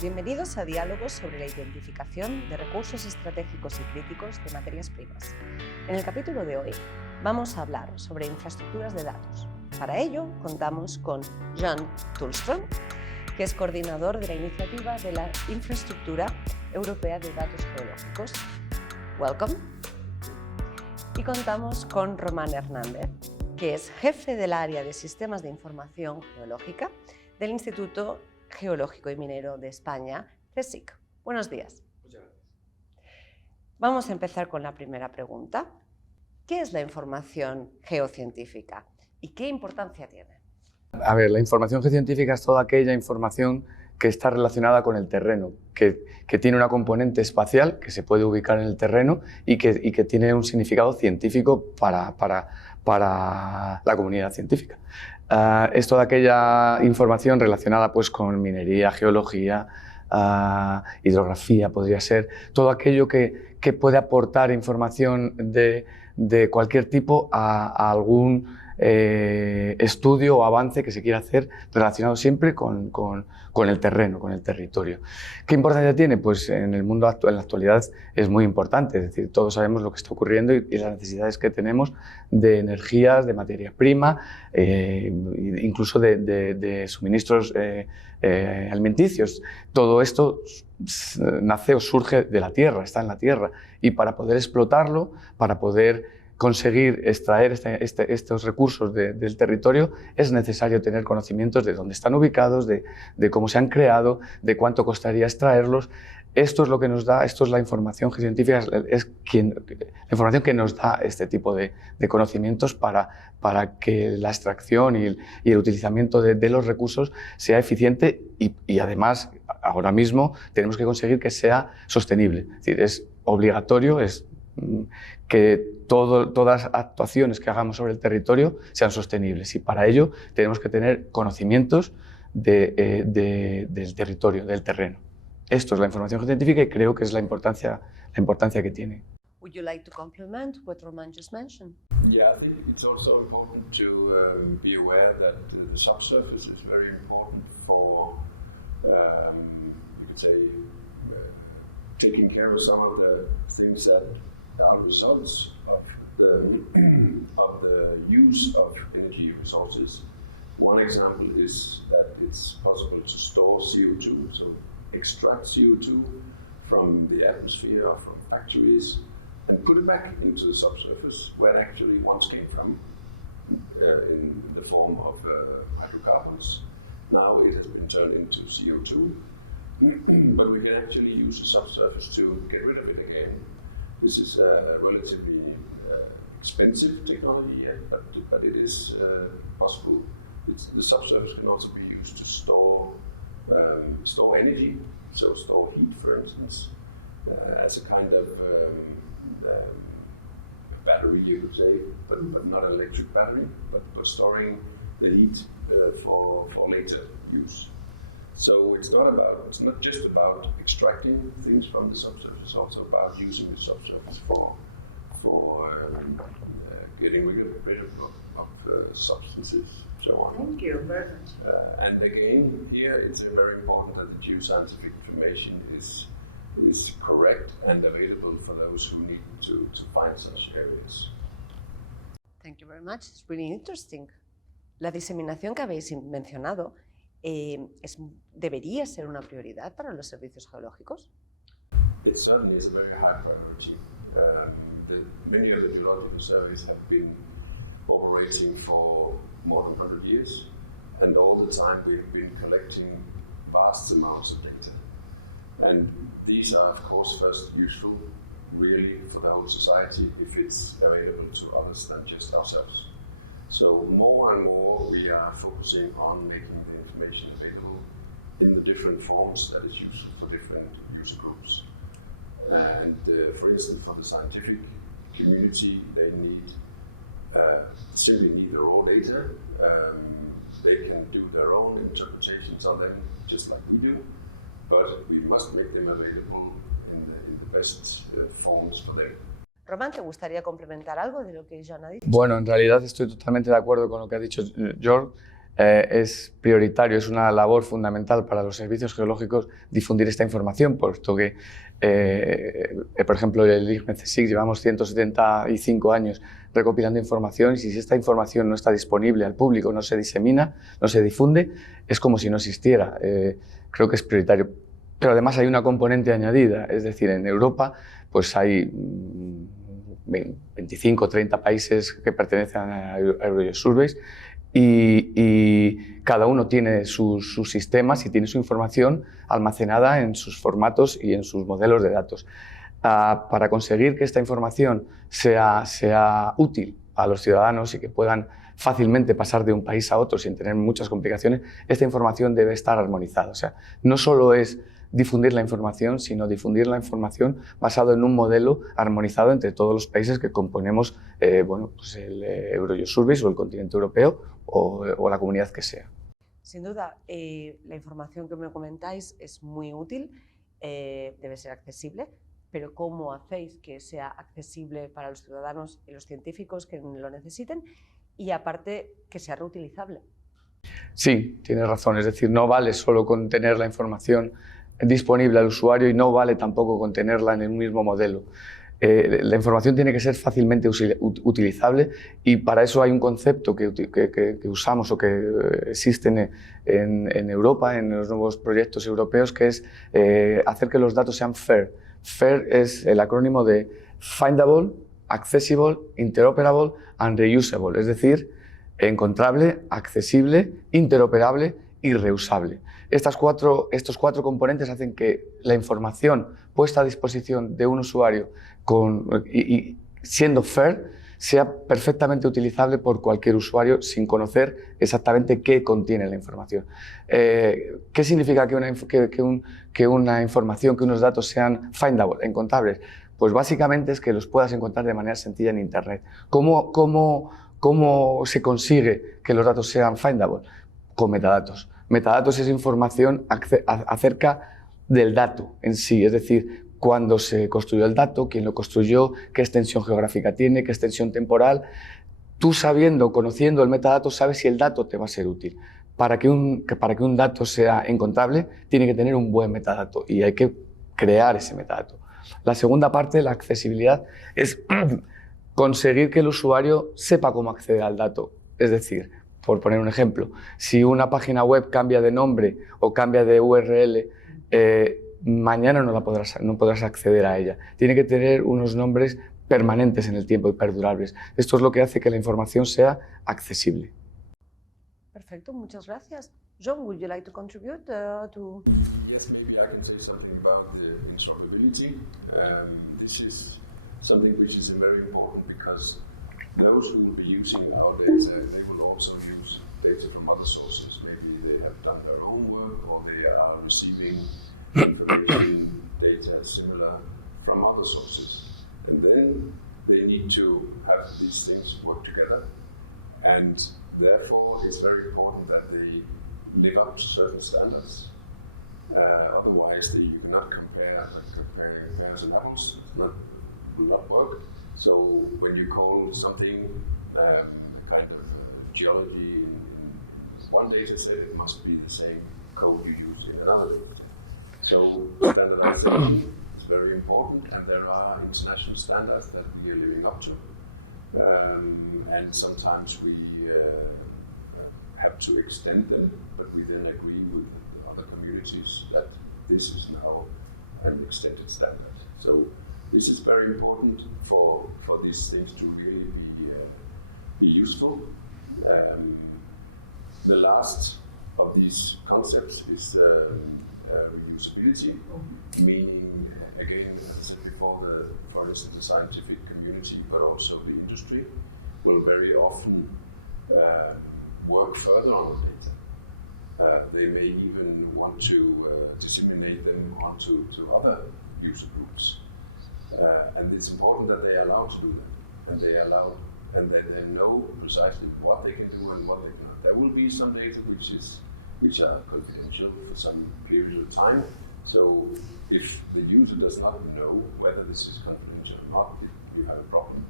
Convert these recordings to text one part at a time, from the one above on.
Bienvenidos a diálogos sobre la identificación de recursos estratégicos y críticos de materias primas. En el capítulo de hoy vamos a hablar sobre infraestructuras de datos. Para ello contamos con Jørgen Tulstrup, que es coordinador de la iniciativa de la Infraestructura Europea de Datos Geológicos. Welcome. Y contamos con Román Hernández, que es jefe del área de Sistemas de Información Geológica del Instituto Geológico y Minero de España, CSIC. Buenos días. Muchas gracias. Vamos a empezar con la primera pregunta. ¿Qué es la información geocientífica y qué importancia tiene? A ver, la información geocientífica es toda aquella información que está relacionada con el terreno, que tiene una componente espacial, que se puede ubicar en el terreno y que tiene un significado científico para la comunidad científica. Es toda aquella información relacionada pues, con minería, geología, hidrografía, podría ser, todo aquello que puede aportar información de cualquier tipo a algún estudio o avance que se quiera hacer relacionado siempre con el terreno, con el territorio. ¿Qué importancia tiene? Pues en el mundo actual, en la actualidad, es muy importante. Es decir, todos sabemos lo que está ocurriendo y las necesidades que tenemos de energías, de materia prima, incluso de suministros alimenticios. Todo esto nace o surge de la tierra, está en la tierra. Y para poder explotarlo, para poder conseguir extraer estos recursos del territorio, es necesario tener conocimientos de dónde están ubicados, de cómo se han creado, de cuánto costaría extraerlos. Esto es lo que nos da, esto es la información científica, la información que nos da este tipo de conocimientos para que la extracción y el utilizamiento de los recursos sea eficiente y además, ahora mismo, tenemos que conseguir que sea sostenible. Es decir, es obligatorio, que todas las actuaciones que hagamos sobre el territorio sean sostenibles y para ello tenemos que tener conocimientos del territorio, del terreno. Esto es la información científica y creo que es la importancia que tiene. Would you like to complement what Román just mentioned? Yeah, I think it's also important to be aware that the subsurface is very important for, you could say, taking care of some of the things that are results of the use of energy resources. One example is that it's possible to store CO2, so extract CO2 from the atmosphere or from factories and put it back into the subsurface where it actually once came from in the form of hydrocarbons. Now it has been turned into CO2, but we can actually use the subsurface to get rid of it again. This is a relatively expensive technology, but it is possible. The subsurface can also be used to store energy, so store heat, for instance, as a kind of battery, you could say, but not an electric battery, but storing the heat for later use. So it's not just about extracting things from the subsurface, it's also about using the subsurface for getting rid of substances, so on. Thank you very much. And again, here it's very important that the geoscientific information is correct and available for those who need to find such areas. Thank you very much. It's really interesting. La diseminación que habéis mencionado ¿debería ser una prioridad para los servicios geológicos? It certainly is a very high priority. Many of the geological surveys have been operating for more than 100 years, and all the time we've been collecting vast amounts of data. And these are, of course, first useful really for the whole society if it's available to others than just ourselves. So more and more we are focusing on making the information available in the different forms that is useful for different user groups. And for instance, for the scientific community, they simply need the raw data. They can do their own interpretations on them, just like we do, but we must make them available in the best forms for them. Román, ¿te gustaría complementar algo de lo que Jørgen ha dicho? Bueno, en realidad estoy totalmente de acuerdo con lo que ha dicho Jørgen. es prioritario, es una labor fundamental para los servicios geológicos difundir esta información, puesto que, por ejemplo, el IGME-CSIC llevamos 175 años recopilando información, y si esta información no está disponible al público, no se disemina, no se difunde, es como si no existiera. Creo que es prioritario. Pero además hay una componente añadida, es decir, en Europa pues hay 25 o 30 países que pertenecen a EuroGeoSurveys, y cada uno tiene sus sistemas y tiene su información almacenada en sus formatos y en sus modelos de datos. Para conseguir que esta información sea útil a los ciudadanos y que puedan fácilmente pasar de un país a otro sin tener muchas complicaciones, esta información debe estar armonizada. O sea, no solo es difundir la información, sino difundir la información basado en un modelo armonizado entre todos los países que componemos bueno, pues el EuroGeoSurveys o el continente europeo o la comunidad que sea. Sin duda, la información que me comentáis es muy útil, debe ser accesible, pero ¿cómo hacéis que sea accesible para los ciudadanos y los científicos que lo necesiten? Y aparte, que sea reutilizable. Sí, tienes razón, es decir, no vale solo con tener la información disponible al usuario y no vale tampoco con tenerla en el mismo modelo. La información tiene que ser fácilmente utilizable, y para eso hay un concepto que usamos o que existe en Europa, en los nuevos proyectos europeos, que es hacer que los datos sean FAIR. FAIR es el acrónimo de Findable, Accessible, Interoperable and Reusable, es decir, encontrable, accesible, interoperable y reusable. Estos cuatro componentes hacen que la información puesta a disposición de un usuario siendo FAIR sea perfectamente utilizable por cualquier usuario sin conocer exactamente qué contiene la información. ¿Qué significa que una información, que unos datos sean findable, encontrables? Pues básicamente es que los puedas encontrar de manera sencilla en Internet. ¿Cómo se consigue que los datos sean findable? Con metadatos. Metadatos es información acerca del dato en sí, es decir, cuándo se construyó el dato, quién lo construyó, qué extensión geográfica tiene, qué extensión temporal. Tú conociendo el metadato, sabes si el dato te va a ser útil. Para que un dato sea encontrable, tiene que tener un buen metadato, y hay que crear ese metadato. La segunda parte, la accesibilidad, es conseguir que el usuario sepa cómo acceder al dato. Es decir, por poner un ejemplo, si una página web cambia de nombre o cambia de URL, mañana no podrás acceder a ella. Tiene que tener unos nombres permanentes en el tiempo y perdurables. Esto es lo que hace que la información sea accesible. Perfecto, muchas gracias. John, would you like to contribute to? Yes, maybe I can say something about the interoperability. This is something which is very important, because those who will be using our data, they will also use data from other sources. Maybe they have done their own work, or they are receiving information, data similar from other sources. And then they need to have these things work together. And therefore, it's very important that they live up to certain standards. Otherwise, you cannot compare apples and apples. It will not work. So when you call something kind of geology in one data set, it must be the same code you use in another. So standardization is very important, and there are international standards that we are living up to. And sometimes we have to extend them, but we then agree with other communities that this is now an extended standard. So this is very important for these things to really be useful. The last of these concepts is reusability, meaning, again, as I said before, for instance, the scientific community, but also the industry, will very often work further on the data. They may even want to disseminate them onto other user groups. And it's important that they are allowed to do that, and that they know precisely what they can do and what they cannot. There will be some data which are confidential for some period of time. So if the user does not know whether this is confidential or not, you have a problem.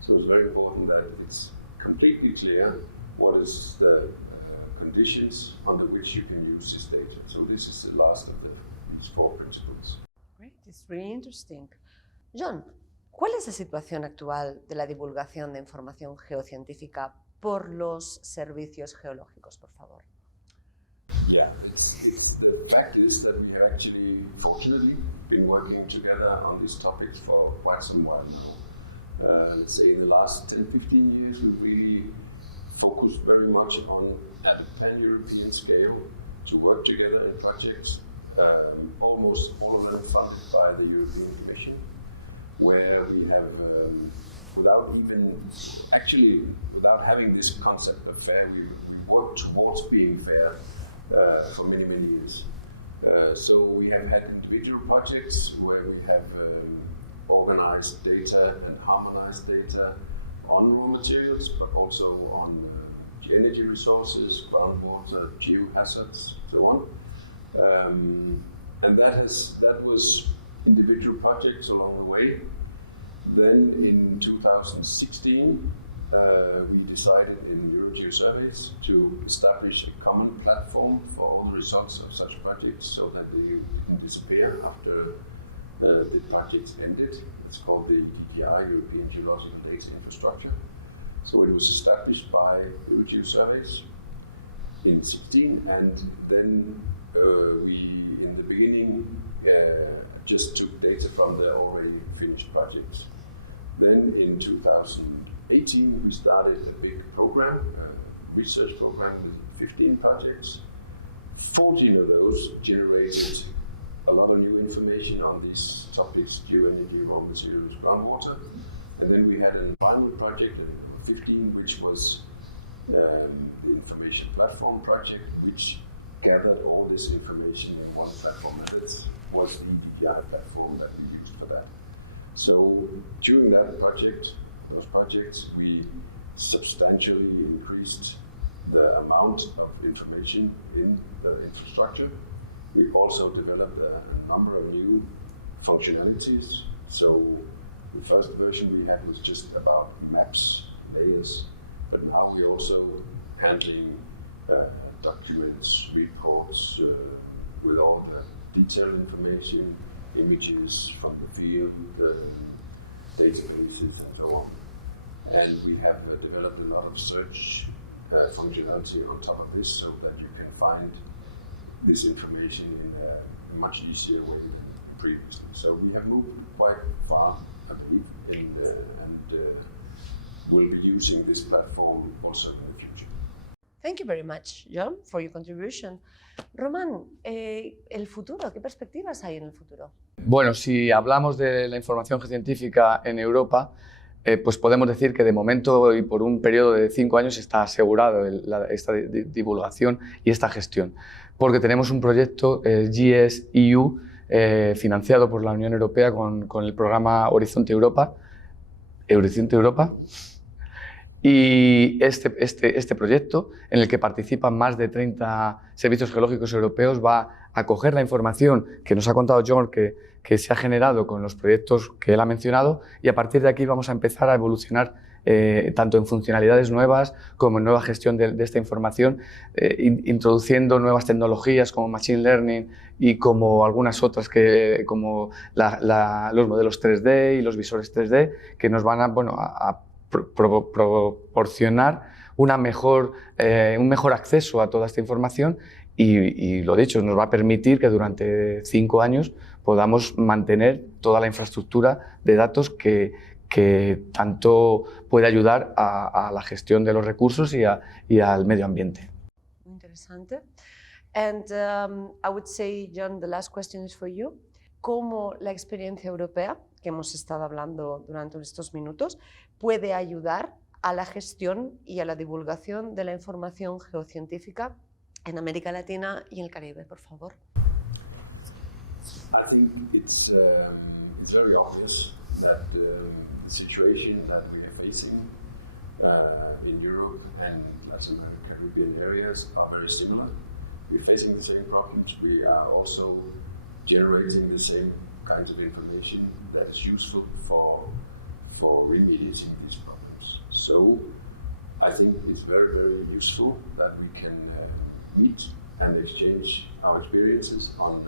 So it's very important that it's completely clear what is the conditions under which you can use this data. So this is the last of these 4 principles. Great, it's really interesting. John, ¿cuál es la situación actual de la divulgación de información geocientífica por los servicios geológicos, por favor? Yeah, the fact is that we have actually, fortunately, been working together on these topics for quite some while now. Let's say in the last 10-15 years, we've really focused very much on, at a pan-European scale, to work together in projects, almost all of them funded by the European Commission, where we have, without having this concept of fair, we work towards being fair for many, many years. So we have had individual projects where we have organized data and harmonized data on raw materials, but also on energy resources, groundwater, geohazards, so on. And that was individual projects along the way. Then in 2016, we decided in EuroGeoSurveys to establish a common platform for all the results of such projects so that they can disappear after the projects ended. It's called the EGDI, European Geological Data Infrastructure. So it was established by EuroGeoSurveys in 2016, and then we, in the beginning, just took data from the already finished projects. Then in 2018, we started a big program, a research program with 15 projects. 14 of those generated a lot of new information on these topics, geoenergy, raw materials, groundwater. And then we had an environment project at 15, which was the information platform project, which gathered all this information in one platform. And that was the EGDI platform that we used for that. So during that project, those projects, we substantially increased the amount of information in the infrastructure. We also developed a number of new functionalities. So the first version we had was just about maps, layers, but now we're also handling documents, reports with all the detailed information, images from the field, databases, and so on. And we have developed a lot of search functionality on top of this so that you can find this information in a much easier way than previously. So we have moved quite far, I believe, and we'll be using this platform also in the future. Thank you very much, John, for your contribution. Román, ¿el futuro? ¿Qué perspectivas hay en el futuro? Bueno, si hablamos de la información geocientífica en Europa, pues podemos decir que de momento y por un periodo de 5 años está asegurado esta divulgación y esta gestión, porque tenemos un proyecto EGS EU financiado por la Unión Europea con el programa Horizonte Europa, y este proyecto, en el que participan más de 30 servicios geológicos europeos, va a coger la información que nos ha contado John que se ha generado con los proyectos que él ha mencionado, y a partir de aquí vamos a empezar a evolucionar tanto en funcionalidades nuevas como en nueva gestión de esta información, introduciendo nuevas tecnologías como Machine Learning y como algunas otras como los modelos 3D y los visores 3D, que nos van a proporcionar un mejor acceso a toda esta información y lo dicho, nos va a permitir que durante 5 años podamos mantener toda la infraestructura de datos que tanto puede ayudar a la gestión de los recursos y al medio ambiente. Muy interesante. And I would say, John, the last question is for you. ¿Cómo la experiencia europea, que hemos estado hablando durante estos minutos, puede ayudar a la gestión y a la divulgación de la información geocientífica en América Latina y en el Caribe, por favor? I think it's very obvious that the situation that we are facing in Europe and Latin America, Caribbean areas are very similar. We're facing the same problems. We are also generating the same kinds of information that is useful for remediating these problems. So I think it's very, very useful that we can meet and exchange our experiences on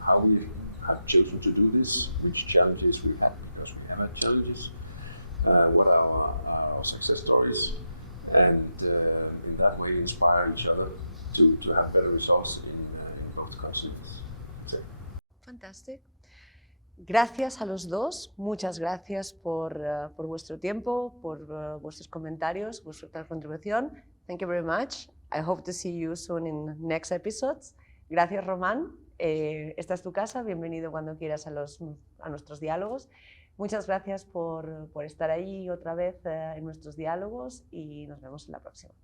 how we have chosen to do this, which challenges we had, because we have had challenges, what are our success stories, and in that way inspire each other to have better results in both continents. So. Fantastic. Gracias a los dos, muchas gracias por vuestro tiempo, por vuestros comentarios, vuestra contribución. Thank you very much. I hope to see you soon in next episodes. Gracias, Román. Esta es tu casa, bienvenido cuando quieras a nuestros diálogos. Muchas gracias por estar ahí otra vez en nuestros diálogos y nos vemos en la próxima.